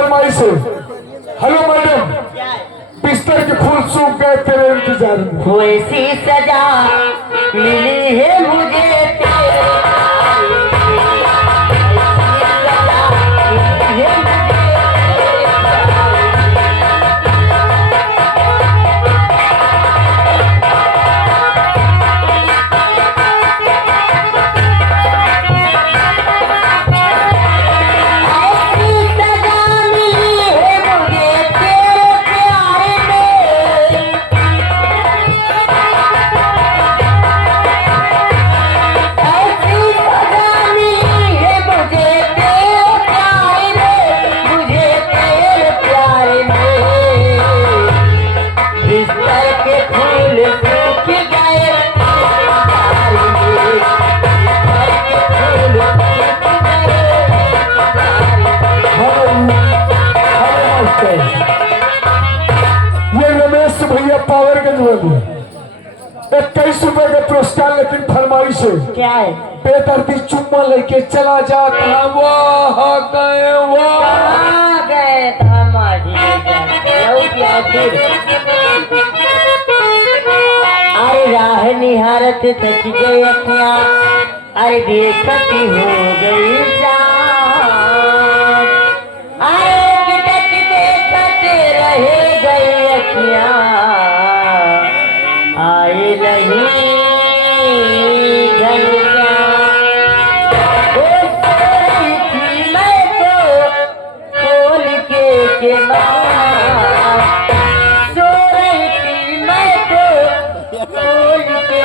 फरमाइश है। Hello madam, बिस्तर के फूल सूख गए तेरे इंतजार में। वैसी सजा मिली है मुझे ₹21 का पुरस्कार, लेकिन फरमाइश है। क्या है? बेदर्दी चुम्मा लेके चला जा। कहाँ गए था अरे राह निहारत थक गई अखियां, अरे देखती हो गई जान, अरे देखते रह गई अखियां, आए नहीं मैं तो खोल के सो रही थी, मैं तो खोल के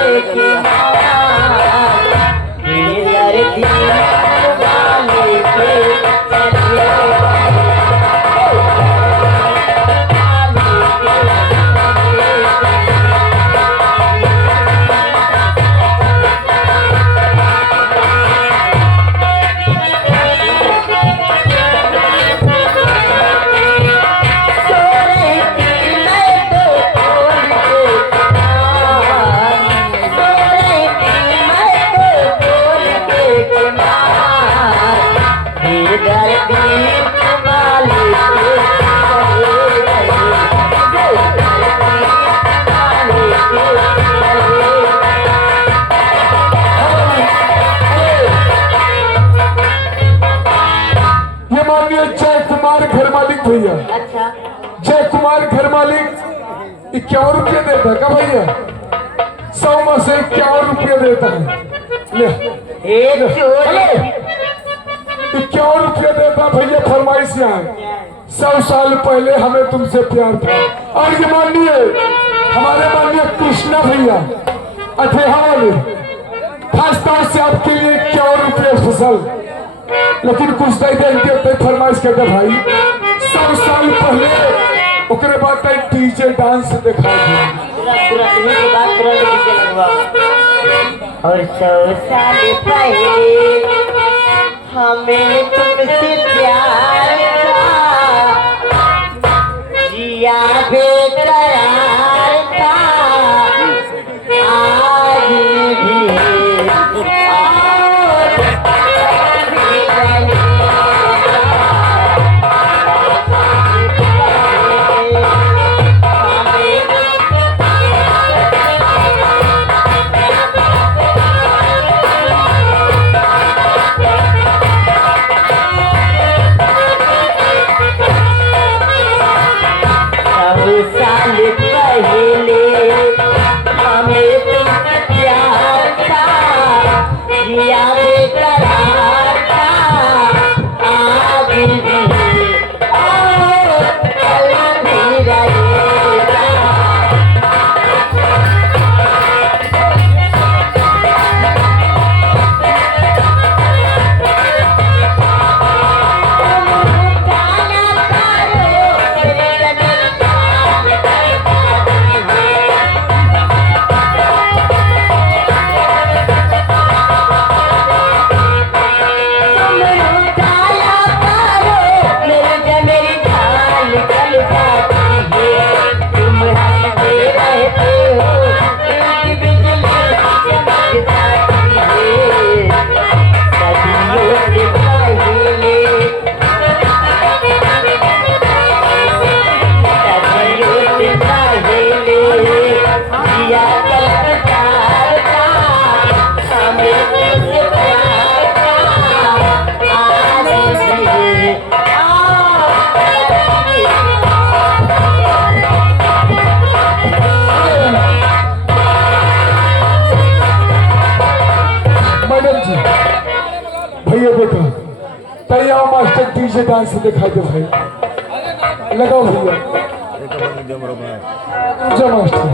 भैया। अच्छा, जय कुमार घर मालिक 51 रुपये देता है का भैया? 100 में से 51 रुपये देता है। ले 51 रुपये देता भैया। फरमाइश यहाँ 100 साल पहले हमें तुमसे प्यार था। और ये मानिए हमारे माननीय कृष्णा भैया अठेहाल खास तौर से आपके लिए 51 रुपये स्पेशल, लेकिन कुछ नहीं देंगे। फरमाइश करते भाई 100 साल पहले ओकरे बाद डीजे डांस दिखा और 100 साल पहले हमें तुमसे प्यार था, जिया बेकरार था, आज भी तैयार मास्टर डीजे डांस दिखाई दे भाई, लगाओ भैया। जो मास्टर